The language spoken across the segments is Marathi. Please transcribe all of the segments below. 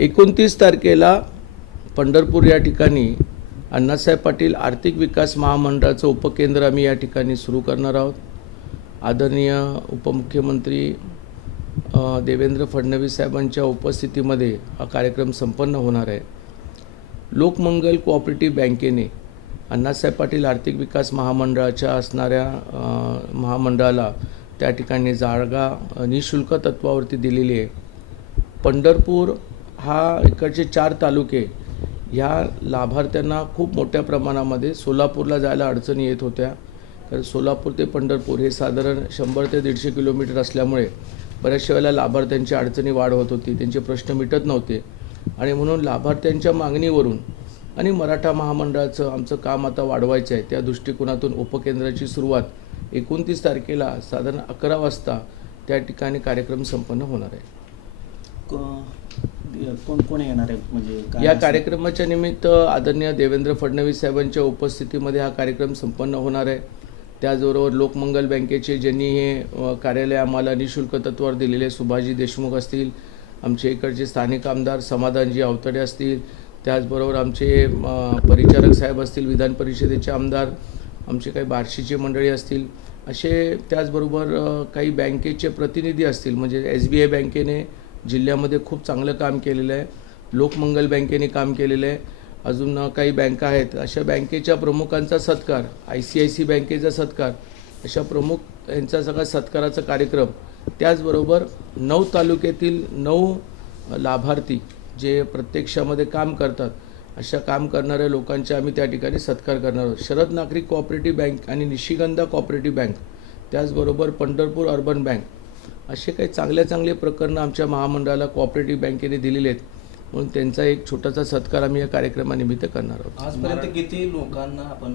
एकोणतीस तारखेला पंढरपूर या ठिकाणी अण्णासाहेब पाटील आर्थिक विकास महामंडळाचं उपकेंद्र आम्ही या ठिकाणी सुरू करणार आहोत. आदरणीय उपमुख्यमंत्री देवेंद्र फडणवीस साहेबांच्या उपस्थितीमध्ये हा कार्यक्रम संपन्न होणार आहे. लोकमंगल कोऑपरेटिव्ह बँकेने अण्णासाहेब पाटील आर्थिक विकास महामंडळाच्या असणाऱ्या महामंडळाला त्या ठिकाणी जागा निशुल्क तत्वावरती दिलेली आहे. पंढरपूर हा इकडचे चार तालुके ह्या लाभार्थ्यांना खूप मोठ्या प्रमाणामध्ये सोलापूरला जायला अडचणी येत होत्या. कारण सोलापूर ते पंढरपूर हे साधारण शंभर ते दीडशे किलोमीटर असल्यामुळे बऱ्याचशा वेळेला लाभार्थ्यांची अडचणी वाढ होत होती त्यांचे प्रश्न मिटत नव्हते. आणि म्हणून लाभार्थ्यांच्या मागणीवरून आणि मराठा महामंडळाचं आमचं काम आता वाढवायचं आहे त्या दृष्टिकोनातून उपकेंद्राची सुरुवात एकोणतीस तारखेला साधारण अकरा वाजता त्या ठिकाणी कार्यक्रम संपन्न होणार आहे. कोण कोण येणार आहे म्हणजे या? कार्यक्रमाच्या निमित्त आदरणीय देवेंद्र फडणवीस साहेबांच्या उपस्थितीमध्ये हा कार्यक्रम संपन्न होणार आहे त्याचबरोबर लोकमंगल बँकेचे ज्यांनी हे कार्यालय आम्हाला निशुल्क तत्वावर दिलेले सुभाषजी देशमुख असतील आमचे इकडचे स्थानिक आमदार समाधानजी आवतडे असतील त्याचबरोबर आमचे परिचारक साहेब असतील विधान परिषदेचे आमदार आमचे काही बार्शीचे मंडळी असतील असे त्याचबरोबर काही बँकेचे प्रतिनिधी असतील म्हणजे एस बी आय बँकेने जिल्ह्यामध्ये खूप चांगलं काम केलेलं आहे. लोकमंगल बँकेने काम केलेलं आहे. अजून काही बँका आहेत. अशा बँकेच्या प्रमुखांचा सत्कार आय सी आय सी बँकेचा सत्कार अशा प्रमुख यांचा सगळा सत्काराचा कार्यक्रम त्याचबरोबर नऊ तालुक्यातील नऊ लाभार्थी जे प्रत्यक्षामध्ये काम करतात अशा काम करणाऱ्या लोकांचे आम्ही त्या ठिकाणी सत्कार करणार आहोत. शरद नागरिक कोऑपरेटिव्ह बँक आणि निशिगंधा कोऑपरेटिव्ह बँक त्याचबरोबर पंढरपूर अर्बन बँक असे काही चांगल्या चांगले प्रकरणं आमच्या महामंडळाला कोऑपरेटिव्ह बँकेने दिलेले आहेत. म्हणून त्यांचा एक छोटासा सत्कार आम्ही या कार्यक्रमानिमित्त करणार आहोत. आजपर्यंत किती लोकांना आपण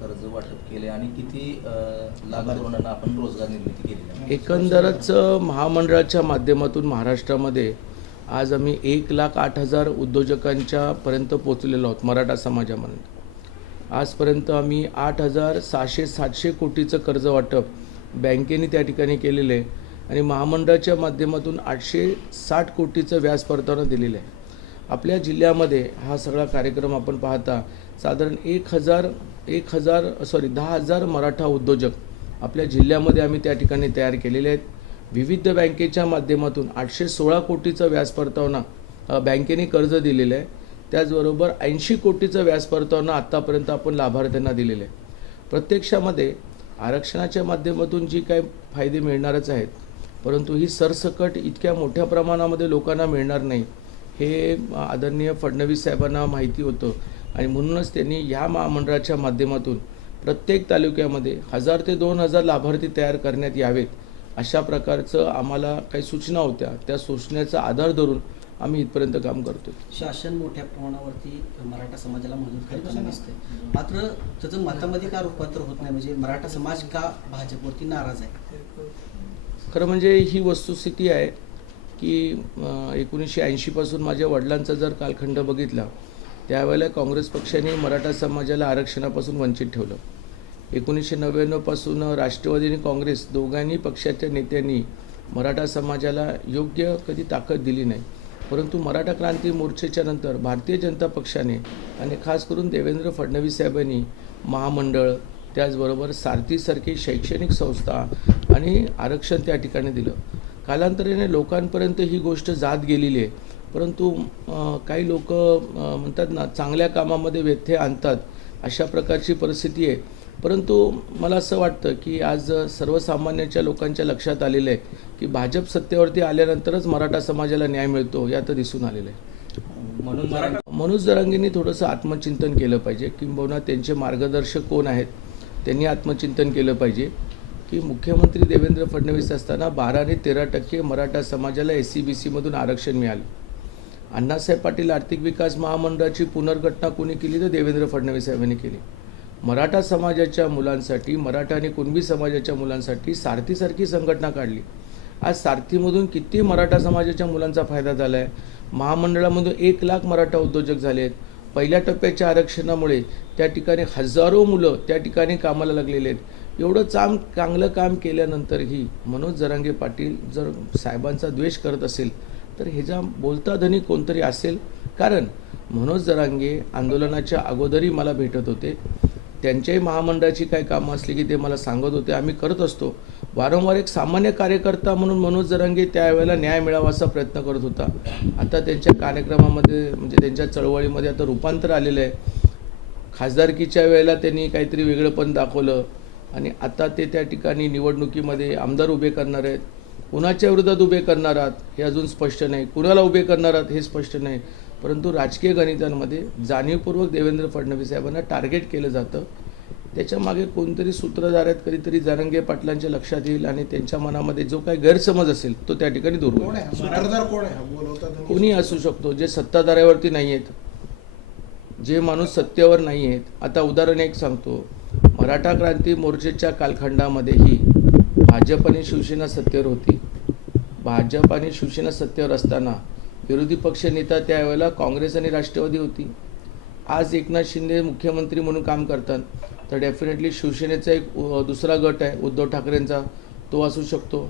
कर्ज वाटप केले आणि किती तरुणांना आपण रोजगार निर्मिती केली? एकंदरच महामंडळाच्या माध्यमातून महाराष्ट्रामध्ये आज आम्ही एक लाख आठ हजार उद्योजकांच्या पर्यंत पोचलेलो आहोत मराठा समाजामध्ये. आजपर्यंत आम्ही आठ हजार सहाशे सातशे कोटीचं कर्ज वाटप बँकेने त्या ठिकाणी केलेलं आहे. आणि महामंडळाच्या माध्यमातून आठशे साठ कोटीचं व्याज परतावणं दिलेलं आहे. आपल्या जिल्ह्यामध्ये हा सगळा कार्यक्रम आपण पाहता साधारण एक हजार एक हजार सॉरी दहा हजार मराठा उद्योजक आपल्या जिल्ह्यामध्ये आम्ही त्या ठिकाणी तयार केलेले आहेत. विविध बँकेच्या माध्यमातून आठशे सोळा कोटीचं व्याज परतावना बँकेने कर्ज दिलेलं आहे. त्याचबरोबर ऐंशी कोटीचं व्याज परतावना आत्तापर्यंत आपण लाभार्थ्यांना दिलेलं आहे. प्रत्यक्षामध्ये आरक्षणाच्या माध्यमातून जी काही फायदे मिळणारच आहेत परंतु ही सरसकट इतक्या मोठ्या प्रमाणामध्ये लोकांना मिळणार नाही हे आदरणीय फडणवीस साहेबांना माहिती होतं. आणि म्हणूनच त्यांनी या महामंडळाच्या माध्यमातून प्रत्येक तालुक्यामध्ये हजार ते दोन हजार लाभार्थी तयार करण्यात यावेत अशा प्रकारचं आम्हाला काही सूचना होत्या. त्या सूचनेचा आधार धरून आम्ही इथपर्यंत काम करतो शासन मोठ्या प्रमाणावरती मराठा समाजाला मदत करताना दिसते मात्र त्याचं मतामध्ये का रूपांतर होत नाही? म्हणजे मराठा समाज का भाजपवरती नाराज आहे? खरं म्हणजे ही वस्तुस्थिती आहे की एकोणीसशे ऐंशीपासून माझ्या वडिलांचा जर कालखंड बघितला त्यावेळेला काँग्रेस पक्षाने मराठा समाजाला आरक्षणापासून वंचित ठेवलं. एकोणीसशे नव्याण्णवपासून राष्ट्रवादी आणि काँग्रेस दोघांनी पक्षाच्या नेत्यांनी मराठा समाजाला योग्य कधी ताकद दिली नाही. परंतु मराठा क्रांती मोर्चेच्या नंतर भारतीय जनता पक्षाने आणि खास करून देवेंद्र फडणवीस साहेबांनी महामंडळ त्याचबरोबर सारथीसारखी शैक्षणिक संस्था आणि आरक्षण त्या ठिकाणी दिलं. कालांतराने लोकांपर्यंत ही गोष्ट जात गेलेली आहे. परंतु काही लोक म्हणतात ना चांगल्या कामामध्ये व्यत्यय आणतात अशा प्रकारची परिस्थिती आहे. परंतु मला असं वाटतं की आज सर्वसामान्यांच्या लोकांच्या लक्षात आलेलं आहे की भाजप सत्तेवरती आल्यानंतरच मराठा समाजाला न्याय मिळतो यात दिसून आलेलं आहे. मनोज जरांगेंनी थोडंसं आत्मचिंतन केलं पाहिजे. किंबहुना त्यांचे मार्गदर्शक कोण आहेत त्यांनी आत्मचिंतन केलं पाहिजे की मुख्यमंत्री देवेंद्र फडणवीस असताना बारा आणि तेरा टक्के मराठा समाजाला एस सी बी सीमधून आरक्षण मिळालं. अण्णासाहेब पाटील आर्थिक विकास महामंडळाची पुनर्घटना कोणी केली तर देवेंद्र फडणवीस साहेबांनी केली. मराठा समाजाच्या मुलांसाठी मराठा आणि कुणबी समाजाच्या मुलांसाठी सारथीसारखी संघटना काढली. आज सारथीमधून किती मराठा समाजाच्या मुलांचा फायदा झाला आहे महामंडळामधून एक लाख मराठा उद्योजक झाले आहेत पहिल्या टप्प्याच्या आरक्षणामुळे त्या ठिकाणी हजारो मुलं त्या ठिकाणी कामाला लागलेले आहेत. एवढं चांग चांगलं काम केल्यानंतरही मनोज जरांगे पाटील जर साहेबांचा द्वेष करत असेल तर ह्याच्या बोलता धनी कोणतरी असेल? कारण मनोज जरांगे आंदोलनाच्या अगोदरही मला भेटत होते. त्यांच्याही महामंडळाची काय कामं असली की ते मला सांगत होते. आम्ही करत असतो. वारंवार एक सामान्य कार्यकर्ता म्हणून मनोज जरांगे त्यावेळेला न्याय मिळावा असा प्रयत्न करत होता. आता त्यांच्या कार्यक्रमामध्ये म्हणजे त्यांच्या चळवळीमध्ये आता रूपांतर आलेलं आहे. खासदारकीच्या वेळेला त्यांनी काहीतरी वेगळंपण दाखवलं. आणि आता ते त्या ठिकाणी निवडणुकीमध्ये आमदार उभे करणार आहेत. कुणाच्या विरोधात उभे करणार आहात हे अजून स्पष्ट नाही. कुणाला उभे करणार आहात हे स्पष्ट नाही. परंतु राजकीय गणितांमध्ये जाणीवपूर्वक देवेंद्र फडणवीस साहेबांना टार्गेट केलं जातं. त्याच्यामागे कोणतरी सूत्रधार आहेत कधीतरी जारंगे पाटलांच्या लक्षात येईल आणि त्यांच्या मनामध्ये जो काही गैरसमज असेल तो त्या ठिकाणी दूर होईल. हा कोणी असू शकतो जे सत्ताधाऱ्यावरती नाही आहेत जे माणूस सत्तेवर नाही आहेत. आता उदाहरण एक सांगतो. मराठा क्रांती मोर्चेच्या कालखंडामध्येही भाजप आणि शिवसेना सत्तेवर होती. भाजप आणि शिवसेना सत्तेवर असताना विरोधी पक्ष नेता त्यावेळेला काँग्रेस आणि राष्ट्रवादी होती. आज एकनाथ शिंदे मुख्यमंत्री म्हणून काम करतात. तर डेफिनेटली शिवसेनेचा एक दुसरा गट आहे उद्धव ठाकरेंचा. तो असू शकतो.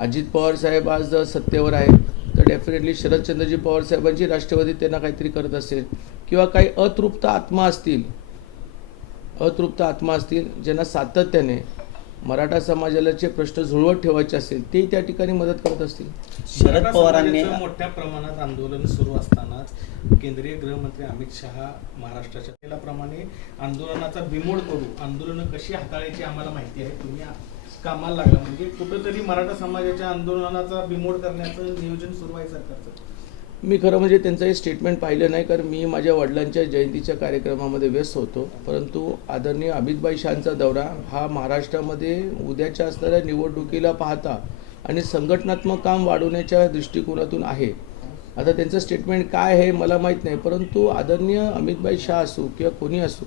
अजित पवार साहेब आज सत्तेवर आहेत. तर डेफिनेटली शरदचंद्रजी पवार साहेबांची राष्ट्रवादी त्यांना काहीतरी करत असेल. किंवा काही अतृप्त आत्मा असतील अतृप्त आत्मा असतील ज्यांना सातत्याने मराठा समाजाचे प्रश्न झुळवत ठेवायचे असेल ते त्या ठिकाणी मदत करत असतील. शरद पवारांनी मोठ्या प्रमाणात आंदोलन सुरू असतानाच केंद्रीय गृहमंत्री अमित शहा महाराष्ट्राच्या केल्याप्रमाणे आंदोलनाचा बिमोड करू आंदोलनं कशी हाताळायची आम्हाला माहिती आहे. तुम्ही कामाला लागला. म्हणजे कुठंतरी मराठा समाजाच्या आंदोलनाचा बिमोड करण्याचं नियोजन सुरू आहे सरकारचं. मी खरं म्हणजे त्यांचं हे स्टेटमेंट पाहिलं नाही कारण मी माझ्या वडिलांच्या जयंतीच्या कार्यक्रमामध्ये व्यस्त होतो. परंतु आदरणीय अमितबाई शहांचा दौरा हा महाराष्ट्रामध्ये उद्याच्या असणाऱ्या निवडणुकीला पाहता आणि संघटनात्मक काम वाढवण्याच्या दृष्टिकोनातून आहे. आता त्यांचं स्टेटमेंट काय आहे मला माहीत नाही परंतु आदरणीय अमितबाई शाह असू किंवा कोणी असू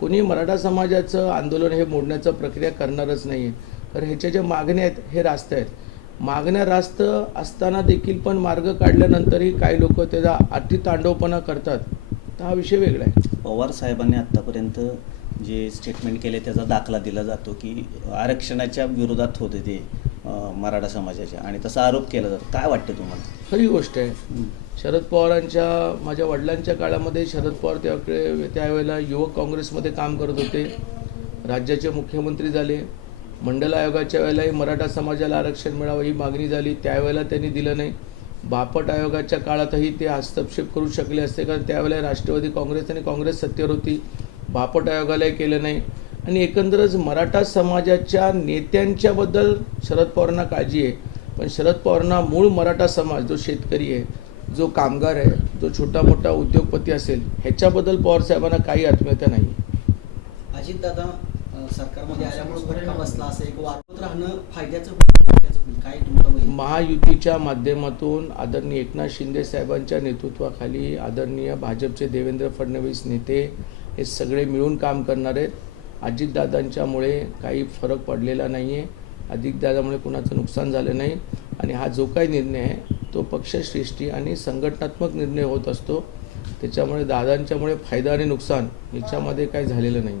कोणी मराठा समाजाचं आंदोलन हे मोडण्याचा प्रक्रिया करणारच नाही आहे तर ह्याच्या ज्या मागण्या आहेत हे रास्ते आहेत. मागण्या रास्त असताना देखील पण मार्ग काढल्यानंतरही काही लोक त्याचा अतितांडवपणा करतात. तर हा विषय वेगळा आहे. पवार साहेबांनी आत्तापर्यंत जे स्टेटमेंट केले त्याचा दाखला दिला जातो की आरक्षणाच्या विरोधात होते ते मराठा समाजाच्या आणि तसा आरोप केला जातो. काय वाटतं तुम्हाला? खरी गोष्ट आहे. शरद पवारांच्या माझ्या वडिलांच्या काळामध्ये शरद पवार त्यावेळे त्यावेळेला युवक काँग्रेसमध्ये काम करत होते. राज्याचे मुख्यमंत्री झाले. मंडल आयोगाच्या वेळेलाही मराठा समाजाला आरक्षण मिळावं ही मागणी झाली. त्यावेळेला त्यांनी दिलं नाही. बापट आयोगाच्या काळातही ते हस्तक्षेप करू शकले असते कारण त्यावेळेला राष्ट्रवादी काँग्रेस आणि काँग्रेस सत्तेवर होती. बापट आयोगालाही केलं नाही. आणि एकंदरच मराठा समाजाच्या नेत्यांच्याबद्दल शरद पवारांना काळजी आहे. पण शरद पवारांना मूळ मराठा समाज जो शेतकरी आहे जो कामगार आहे जो छोटा मोठा उद्योगपती असेल ह्याच्याबद्दल पवार साहेबांना काही आत्मीयता नाही. अजितदादा सरकारमध्ये आल्यामुळे फटका बसला राहणं फायद्याचं काय महायुतीच्या माध्यमातून आदरणीय एकनाथ शिंदे साहेबांच्या नेतृत्वाखाली आदरणीय भाजपचे देवेंद्र फडणवीस नेते हे सगळे मिळून काम करणार आहेत. अजितदादांच्यामुळे काही फरक पडलेला नाही आहे अजितदादामुळे कुणाचं नुकसान झालं नाही. आणि हा जो काही निर्णय आहे तो पक्षश्रेष्ठी आणि संघटनात्मक निर्णय होत असतो. त्याच्यामुळे दादांच्यामुळे फायदा आणि नुकसान याच्यामध्ये काही झालेलं नाही